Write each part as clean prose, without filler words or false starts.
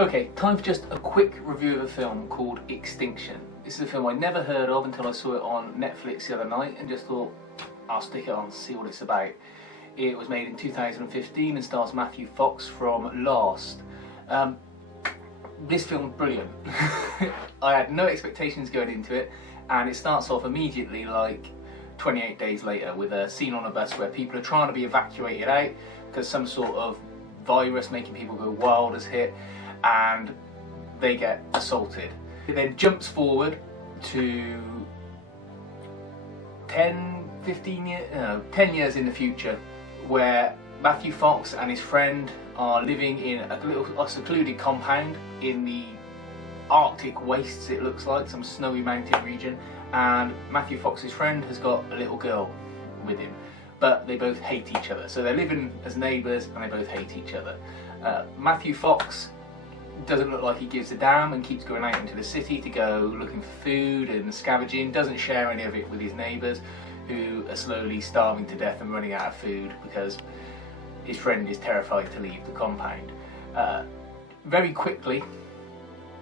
Okay, time for just a quick review of a film called Extinction. This is a film I never heard of until I saw it on Netflix the other night and just thought, I'll stick it on to see what it's about. It was made in 2015 and stars Matthew Fox from Lost. This film's brilliant. I had no expectations going into it, and it starts off immediately like 28 days later with a scene on a bus where people are trying to be evacuated out because some sort of virus making people go wild has hit, and they get assaulted. It then jumps forward to 10 years in the future, where Matthew Fox and his friend are living in a secluded compound in the Arctic wastes, it looks like, some snowy mountain region, and Matthew Fox's friend has got a little girl with him, but they both hate each other. So they're living as neighbours and they both hate each other. Matthew Fox doesn't look like he gives a damn and keeps going out into the city to go looking for food and scavenging, doesn't share any of it with his neighbours, who are slowly starving to death and running out of food because his friend is terrified to leave the compound. Very quickly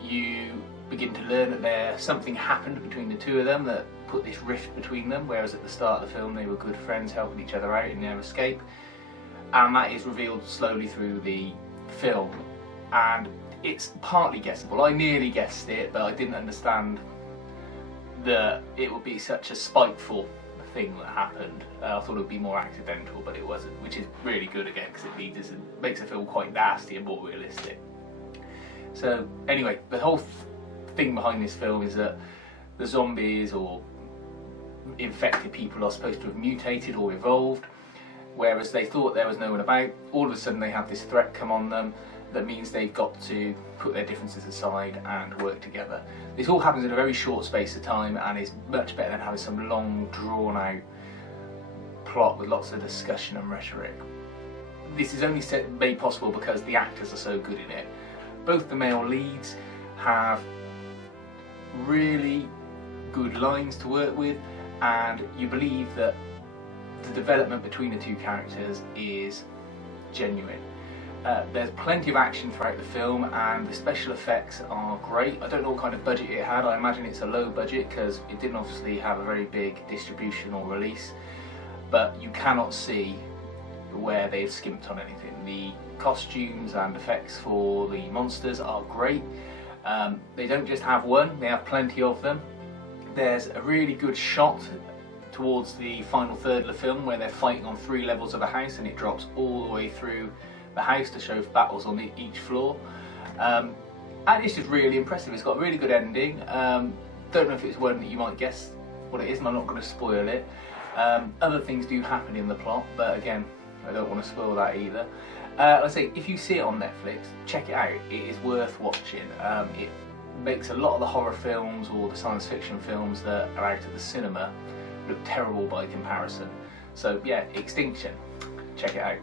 you begin to learn that something happened between the two of them that put this rift between them, whereas at the start of the film they were good friends helping each other out in their escape, and that is revealed slowly through the film. And it's partly guessable. I nearly guessed it, but I didn't understand that it would be such a spiteful thing that happened. I thought it would be more accidental, but it wasn't, which is really good again because it makes the film quite nasty and more realistic. So anyway, the whole thing behind this film is that the zombies or infected people are supposed to have mutated or evolved, whereas they thought there was no one about. All of a sudden they have this threat come on them that means they've got to put their differences aside and work together. This all happens in a very short space of time and is much better than having some long drawn out plot with lots of discussion and rhetoric. This is only made possible because the actors are so good in it. Both the male leads have really good lines to work with, and you believe that the development between the two characters is genuine. There's plenty of action throughout the film and the special effects are great. I don't know what kind of budget it had. I imagine it's a low budget because it didn't obviously have a very big distribution or release, but you cannot see where they've skimped on anything. The costumes and effects for the monsters are great. They don't just have one, they have plenty of them. There's a really good shot towards the final third of the film where they're fighting on 3 levels of a house and it drops all the way through the house to show battles on each floor. And it's just really impressive. It's got a really good ending. Don't know if it's one that you might guess what it is, and I'm not going to spoil it. Other things do happen in the plot, but again, I don't want to spoil that either. Like I say, if you see it on Netflix, check it out. It is worth watching. It makes a lot of the horror films or the science fiction films that are out at the cinema look terrible by comparison. So yeah, Extinction. Check it out.